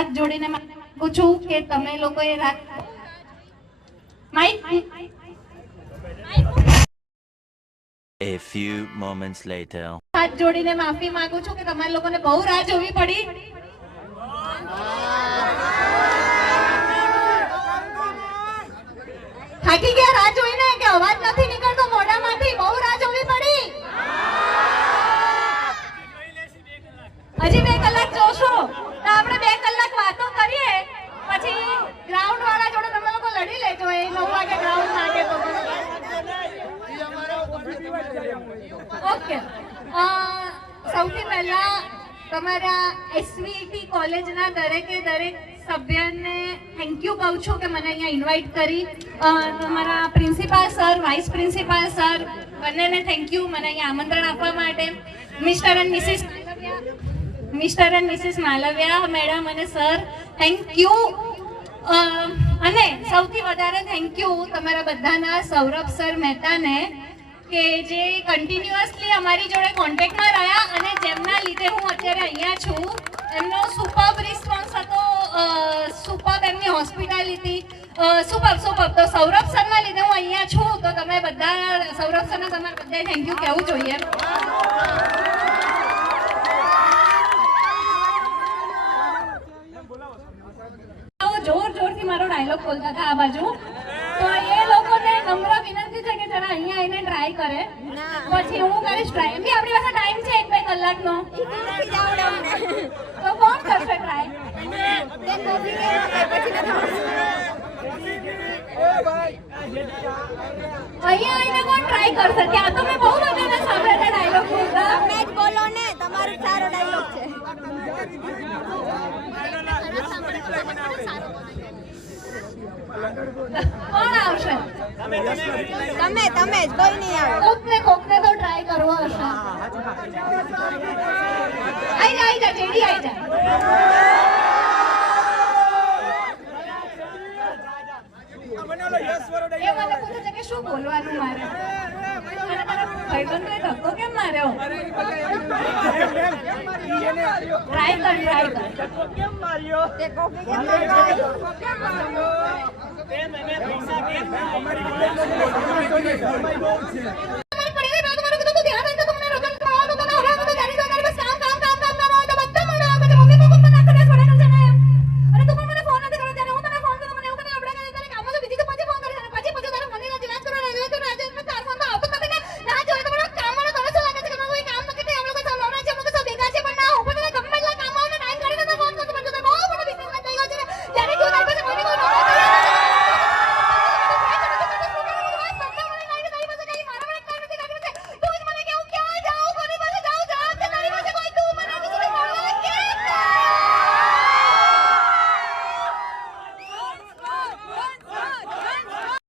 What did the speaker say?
હાથ જોડીને માંગુ છું કે તમે લોકોએ A few moments later. હાથ જોડીને માફી માંગુ છું કે તમારા લોકોને બહુ રાહ જોવી પડી. થાકી ગયા રાહ જોઈને કે અવાજ નથી નીકળતો મોઢામાંથી, બહુ રાહ જોવી પડી. હજી 2 કલાક જોશો તો આપણે 2 કલાક વાતો કરીએ, પછી ગ્રાઉન્ડ વાળા જોડે તમે લોકો લડી લેજો. એ 9 વાગે ગ્રાઉન્ડ નાખે તો ઓકે. સૌથી પહેલા તમારા એસવીટી કોલેજના દરેકે દરેક સભ્યને થેન્ક યુ કહું છું કે મને અહીંયા ઇન્વાઇટ કરી. તમારા principal sir, vice principal sir બંનેને થેન્ક યુ મને અહીંયા આમંત્રણ આપવા માટે. Mr and Mrs Malviya madam અને સર થેન્ક યુ. અને સૌથી વધારે થેન્ક યુ તમારા બધાના સૌરભ સર મહેતાને કે જે કન્ટિન્યુઅસલી અમારી જોડે કોન્ટેક્ટમાં રહ્યા અને જેમના લીધે હું અત્યારે અહીંયા છું. એમનો સુપર્બ રિસ્પોન્સ હતો, સુપર્બ એમની હોસ્પિટાલિટી, સુપર્બ. તો સૌરભ સરના લીધે હું અહીંયા છું. તો તમે બધા સૌરભ સરને તમારે બધાએ થેન્ક યુ કહેવું જોઈએ. જોરથી મારો ડાયલોગ બોલતા હતા આ બાજુ, તો એ લોકોને નમ્ર વિનંતી છે કે જરા અહીંયા આવીને ટ્રાય કરે, પછી હું કરીશ ટ્રાય. એમ બી આપણી પાસે ટાઈમ છે 1-2 કલાકનો, તો કોણ કરશે ટ્રાય? અહીંયા આવીને કોણ ટ્રાય કરશે? ત્યાં તો મેં બહુ બધાને સાંભળ્યા ડાયલોગ બોલતા. તમે જ બોલો ને, તમારો સારો ડાયલોગ છે. કોણ આવશે? તમે જ, કોઈ નહીં આવે. કોકને તો ટ્રાય કરવો હશે. આઈ જા જેડી આઈ જા. એ મને પૂછે છે કે શું બોલવાનું મારે. ભાઈબંધોએ ધક્કો કેમ માર્યો? ટ્રાય કર. કેમ માર્યો? તે કોફી કેમ માર્યો? તે મને પૈસા કેમ